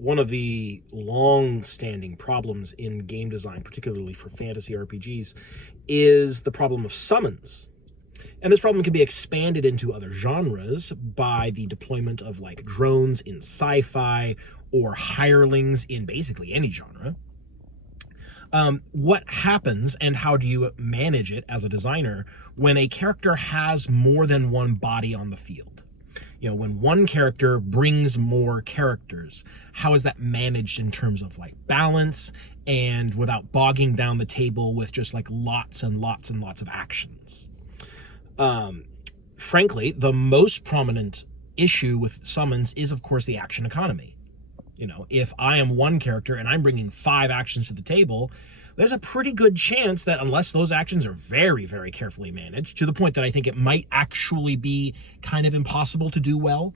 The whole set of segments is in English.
one of the long-standing problems in game design, particularly for fantasy RPGs, is the problem of summons. And this problem can be expanded into other genres by the deployment of like drones in sci-fi or hirelings in basically any genre. What happens and how do you manage it as a designer when a character has more than one body on the field? You know, when one character brings more characters, how is that managed in terms of like balance and without bogging down the table with just like lots and lots and lots of actions? Frankly, the most prominent issue with summons is, of course, the action economy. You know, if I am one character and I'm bringing 5 actions to the table, there's a pretty good chance that unless those actions are very, very carefully managed, to the point that I think it might actually be kind of impossible to do well,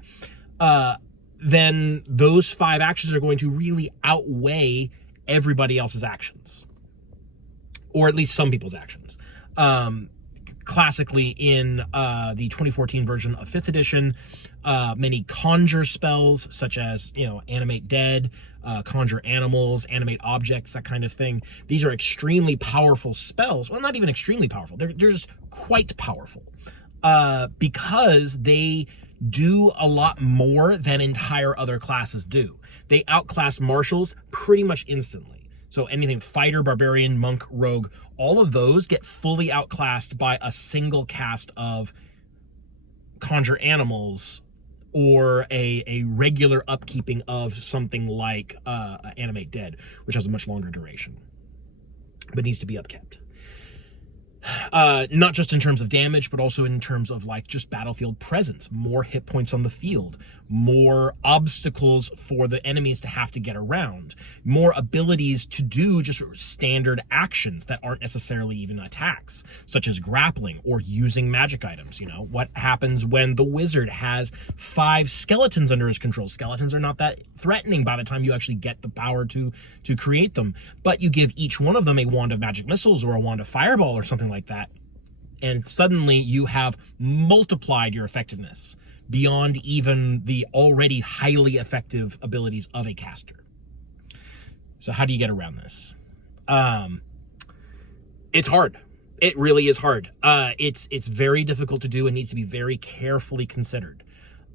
then those 5 actions are going to really outweigh everybody else's actions. Or at least some people's actions. Classically in the 2014 version of 5th edition, many conjure spells such as, you know, animate dead, conjure animals, animate objects, that kind of thing. These are extremely powerful spells. Well, not even extremely powerful. They're just quite powerful because they do a lot more than entire other classes do. They outclass martials pretty much instantly. So anything fighter, barbarian, monk, rogue, all of those get fully outclassed by a single cast of conjure animals or a regular upkeeping of something like animate dead, which has a much longer duration, but needs to be upkept. Not just in terms of damage, but also in terms of like just battlefield presence, more hit points on the field, more obstacles for the enemies to have to get around, more abilities to do just standard actions that aren't necessarily even attacks, such as grappling or using magic items. You know, what happens when the wizard has 5 skeletons under his control? Skeletons are not that threatening by the time you actually get the power to create them, but you give each one of them a wand of magic missiles or a wand of fireball or something like that, and suddenly you have multiplied your effectiveness beyond even the already highly effective abilities of a caster. So how do you get around this? It's hard. It really is hard. It's very difficult to do and needs to be very carefully considered.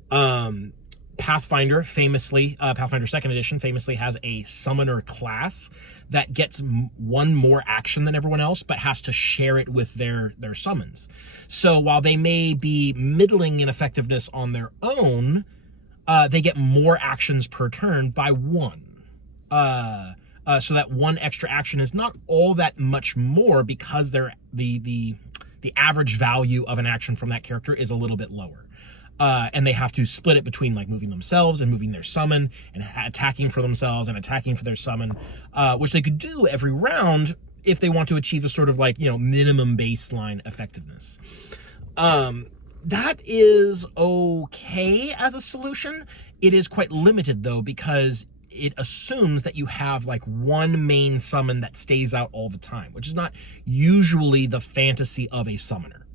Pathfinder famously, Pathfinder 2nd edition famously has a summoner class that gets one more action than everyone else, but has to share it with their summons. So while they may be middling in effectiveness on their own, they get more actions per turn by 1. So that 1 extra action is not all that much more because they're the average value of an action from that character is a little bit lower. And they have to split it between like moving themselves and moving their summon and attacking for themselves and attacking for their summon, which they could do every round if they want to achieve a sort of like, you know, minimum baseline effectiveness. That is okay as a solution. It is quite limited though, because it assumes that you have like one main summon that stays out all the time, which is not usually the fantasy of a summoner.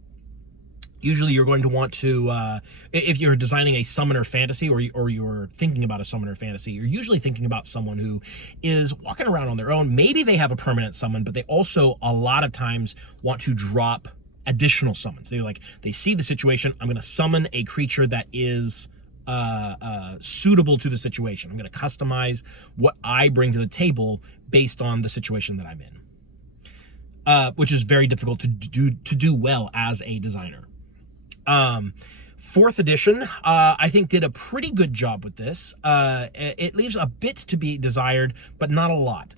Usually you're going to want to, if you're designing a summoner fantasy or you're thinking about a summoner fantasy, you're usually thinking about someone who is walking around on their own. Maybe they have a permanent summon, but they also a lot of times want to drop additional summons. They see the situation, I'm going to summon a creature that is suitable to the situation. I'm going to customize what I bring to the table based on the situation that I'm in, which is very difficult to do well as a designer. 4th edition, I think did a pretty good job with this. It leaves a bit to be desired, but not a lot.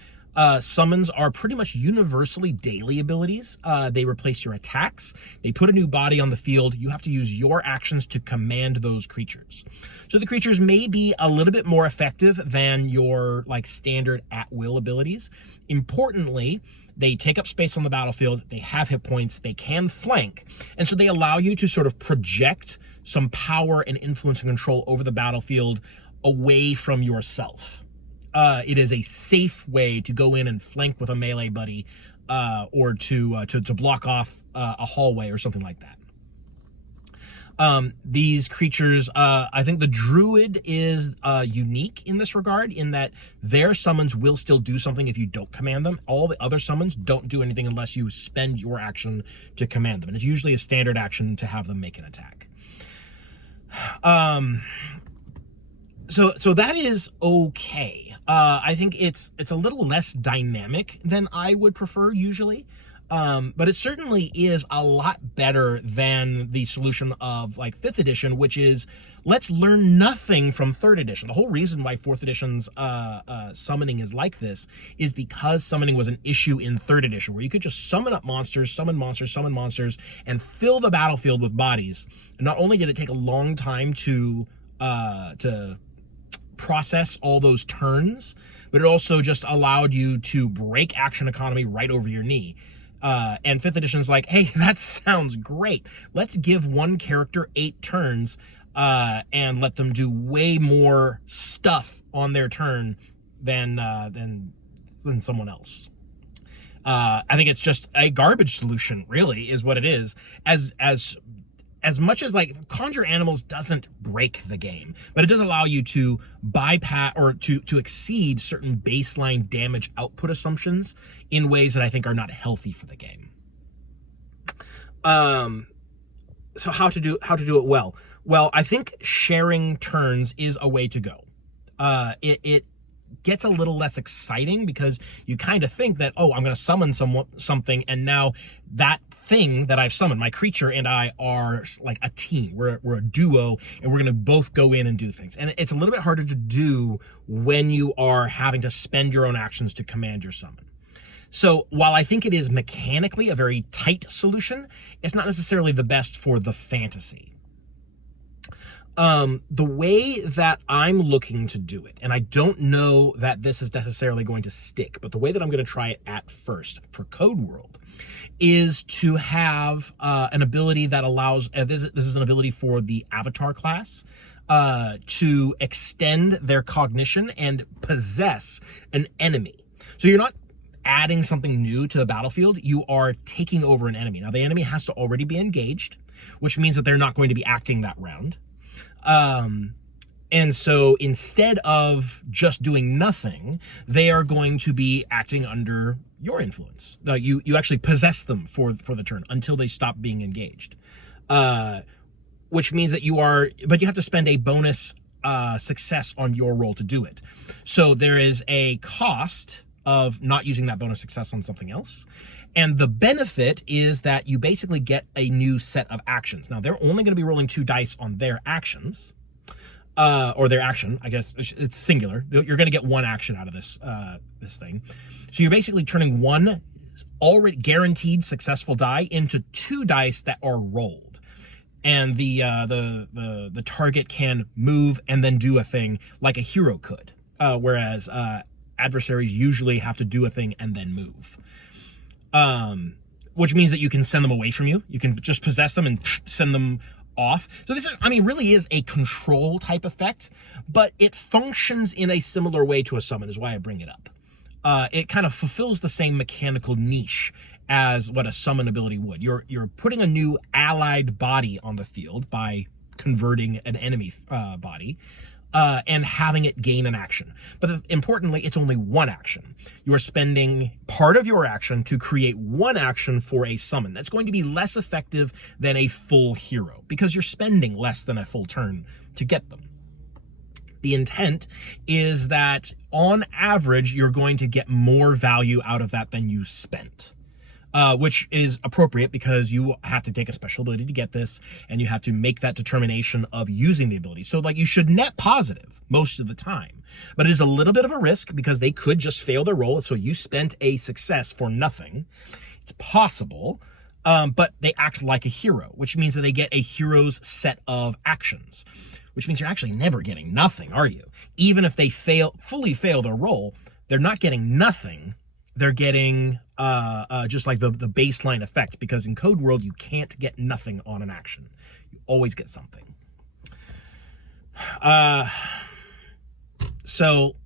Summons are pretty much universally daily abilities. They replace your attacks. They put a new body on the field. You have to use your actions to command those creatures. So the creatures may be a little bit more effective than your like standard at-will abilities. Importantly, they take up space on the battlefield, they have hit points, they can flank, and so they allow you to sort of project some power and influence and control over the battlefield away from yourself. It is a safe way to go in and flank with a melee buddy, or to block off a hallway or something like that. These creatures, I think the druid is unique in this regard, in that their summons will still do something if you don't command them. All the other summons don't do anything unless you spend your action to command them, and it's usually a standard action to have them make an attack. So that is okay. I think it's a little less dynamic than I would prefer usually. But it certainly is a lot better than the solution of like 5th edition, which is let's learn nothing from 3rd edition. The whole reason why 4th edition's summoning is like this is because summoning was an issue in 3rd edition, where you could just summon up monsters, summon monsters, and fill the battlefield with bodies. And not only did it take a long time to process all those turns, but it also just allowed you to break action economy right over your knee. And 5th edition is like, hey, that sounds great. Let's give one character 8 turns and let them do way more stuff on their turn than someone else. I think it's just a garbage solution, really, is what it is. As much as like Conjure Animals doesn't break the game, but it does allow you to bypass or to exceed certain baseline damage output assumptions in ways that I think are not healthy for the game. So how to do it well? Well, I think sharing turns is a way to go. It gets a little less exciting because you kind of think that, oh, I'm going to summon something, and now that thing that I've summoned, my creature and I are like a team. We're a duo, and we're going to both go in and do things. And it's a little bit harder to do when you are having to spend your own actions to command your summon. So while I think it is mechanically a very tight solution, it's not necessarily the best for the fantasy. The way that I'm looking to do it, and I don't know that this is necessarily going to stick, but the way that I'm going to try it at first for Code World is to have an ability that allows, this is an ability for the Avatar class, to extend their cognition and possess an enemy. So you're not adding something new to the battlefield, you are taking over an enemy. Now the enemy has to already be engaged, which means that they're not going to be acting that round. And so instead of just doing nothing, they are going to be acting under your influence. You actually possess them for the turn until they stop being engaged. Which means that but you have to spend a bonus success on your roll to do it. So there is a cost of not using that bonus success on something else. And the benefit is that you basically get a new set of actions. Now, they're only going to be rolling 2 dice on their actions, or their action. I guess it's singular. You're going to get 1 action out of this thing. So you're basically turning 1 already guaranteed successful die into 2 dice that are rolled. And the target can move and then do a thing like a hero could, whereas adversaries usually have to do a thing and then move. Which means that you can send them away from you. You can just possess them and send them off. So this is, really is a control type effect, but it functions in a similar way to a summon, is why I bring it up. It kind of fulfills the same mechanical niche as what a summon ability would. You're putting a new allied body on the field by converting an enemy body, and having it gain an action. But importantly, it's only 1 action. You are spending part of your action to create 1 action for a summon. That's going to be less effective than a full hero because you're spending less than a full turn to get them. The intent is that on average, you're going to get more value out of that than you spent. Which is appropriate because you have to take a special ability to get this, and you have to make that determination of using the ability. So like you should net positive most of the time, but it is a little bit of a risk because they could just fail their roll. So you spent a success for nothing. It's possible, but they act like a hero, which means that they get a hero's set of actions, which means you're actually never getting nothing, are you? Even if they fully fail their roll, they're not getting nothing. They're getting just like the baseline effect, because in Code World, you can't get nothing on an action. You always get something. So,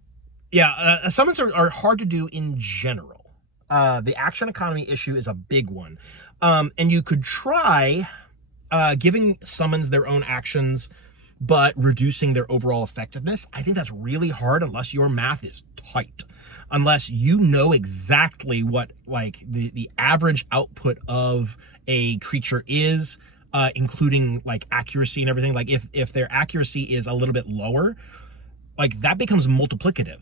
yeah, summons are hard to do in general. The action economy issue is a big one. And you could try giving summons their own actions, but reducing their overall effectiveness, I think that's really hard unless your math is tight. Unless you know exactly what like the average output of a creature is, including like accuracy and everything. Like if their accuracy is a little bit lower, like that becomes multiplicative.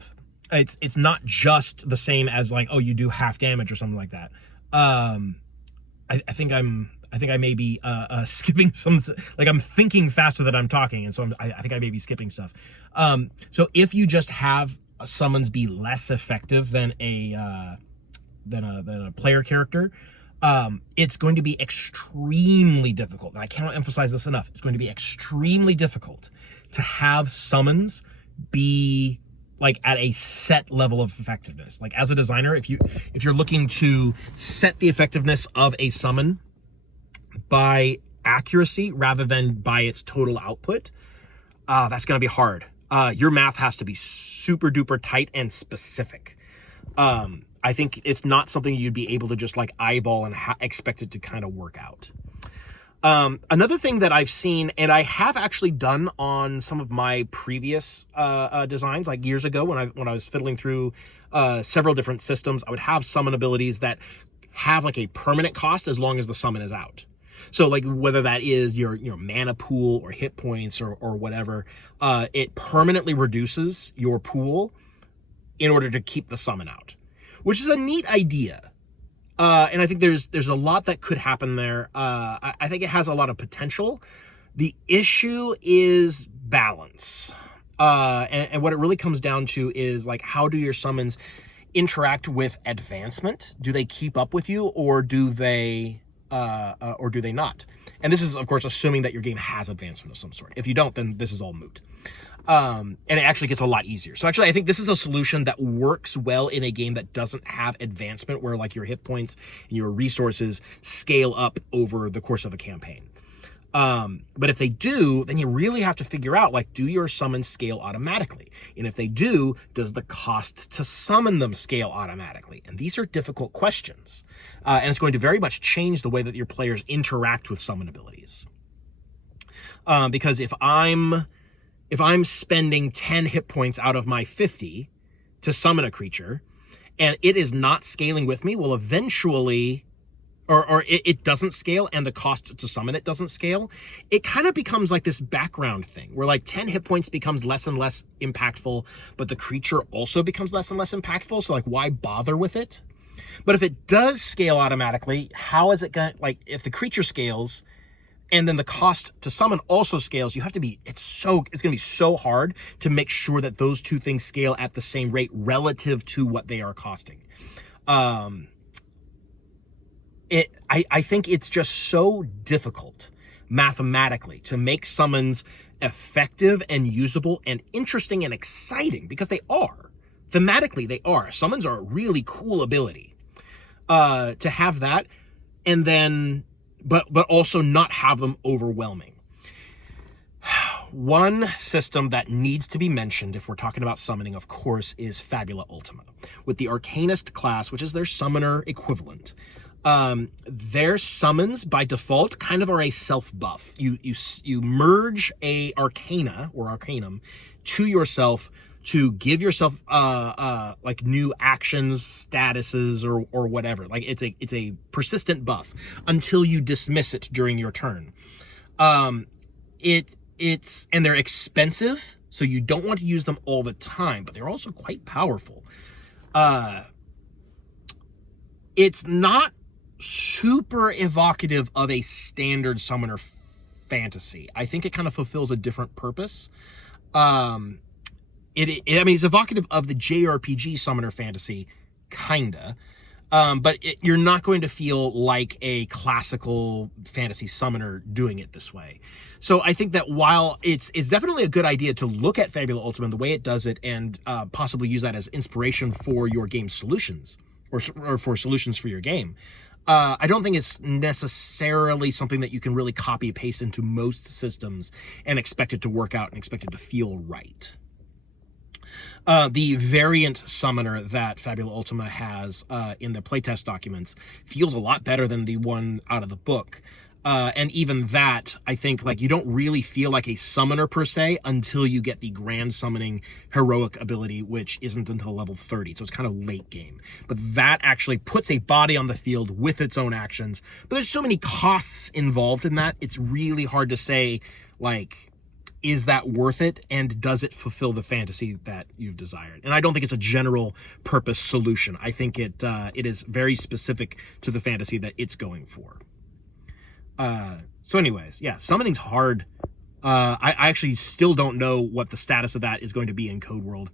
It's not just the same as like, oh, you do half damage or something like that. I think I may be skipping some, like I'm thinking faster than I'm talking, and so I think I may be skipping stuff. So if you just have summons be less effective than a player character, it's going to be extremely difficult, and I cannot emphasize this enough. It's going to be extremely difficult to have summons be like at a set level of effectiveness. Like as a designer, if you're looking to set the effectiveness of a summon by accuracy rather than by its total output, that's going to be hard. Your math has to be super duper tight and specific. I think it's not something you'd be able to just like eyeball and expect it to kind of work out. Another thing that I've seen, and I have actually done on some of my previous designs, like years ago when I was fiddling through several different systems, I would have summon abilities that have like a permanent cost as long as the summon is out. So like whether that is your mana pool or hit points or whatever, it permanently reduces your pool in order to keep the summon out, which is a neat idea. And I think there's a lot that could happen there. I think it has a lot of potential. The issue is balance. And what it really comes down to is like, how do your summons interact with advancement? Do they keep up with you, or do they not? And this is, of course, assuming that your game has advancement of some sort. If you don't, then this is all moot. And it actually gets a lot easier. So actually, I think this is a solution that works well in a game that doesn't have advancement, where like your hit points and your resources scale up over the course of a campaign. But if they do, then you really have to figure out, like, do your summons scale automatically? And if they do, does the cost to summon them scale automatically? And these are difficult questions. And it's going to very much change the way that your players interact with summon abilities. Because if I'm spending 10 hit points out of my 50 to summon a creature, and it is not scaling with me, well, eventually, or it doesn't scale and the cost to summon it doesn't scale, it kind of becomes like this background thing where like 10 hit points becomes less and less impactful, but the creature also becomes less and less impactful. So like, why bother with it? But if it does scale automatically, how is it going to, like, if the creature scales and then the cost to summon also scales, you have to be, it's going to be so hard to make sure that those two things scale at the same rate relative to what they are costing. I think it's just so difficult mathematically to make summons effective and usable and interesting and exciting, because they are. Thematically, they are. Summons are a really cool ability. To have that, and then, but also not have them overwhelming. One system that needs to be mentioned if we're talking about summoning, of course, is Fabula Ultima, with the Arcanist class, which is their summoner equivalent. Their summons by default kind of are a self buff. You merge a arcana or arcanum to yourself to give yourself like new actions, statuses, or whatever. Like it's a persistent buff until you dismiss it during your turn. And they're expensive, so you don't want to use them all the time, but they're also quite powerful. It's not super evocative of a standard summoner fantasy. I think it kind of fulfills a different purpose. I mean, it's evocative of the JRPG summoner fantasy, kinda. But you're not going to feel like a classical fantasy summoner doing it this way. So I think that while it's definitely a good idea to look at Fabula Ultima and the way it does it, and possibly use that as inspiration for your game solutions, or for solutions for your game, I don't think it's necessarily something that you can really copy and paste into most systems and expect it to work out and expect it to feel right. The variant summoner that Fabula Ultima has in the playtest documents feels a lot better than the one out of the book. And even that, I think, like, you don't really feel like a summoner per se until you get the grand summoning heroic ability, which isn't until level 30, so it's kind of late game. But that actually puts a body on the field with its own actions. But there's so many costs involved in that, it's really hard to say, like, is that worth it, and does it fulfill the fantasy that you've desired? And I don't think it's a general purpose solution. I think it is very specific to the fantasy that it's going for. So anyways, yeah, summoning's hard. I actually still don't know what the status of that is going to be in Code World.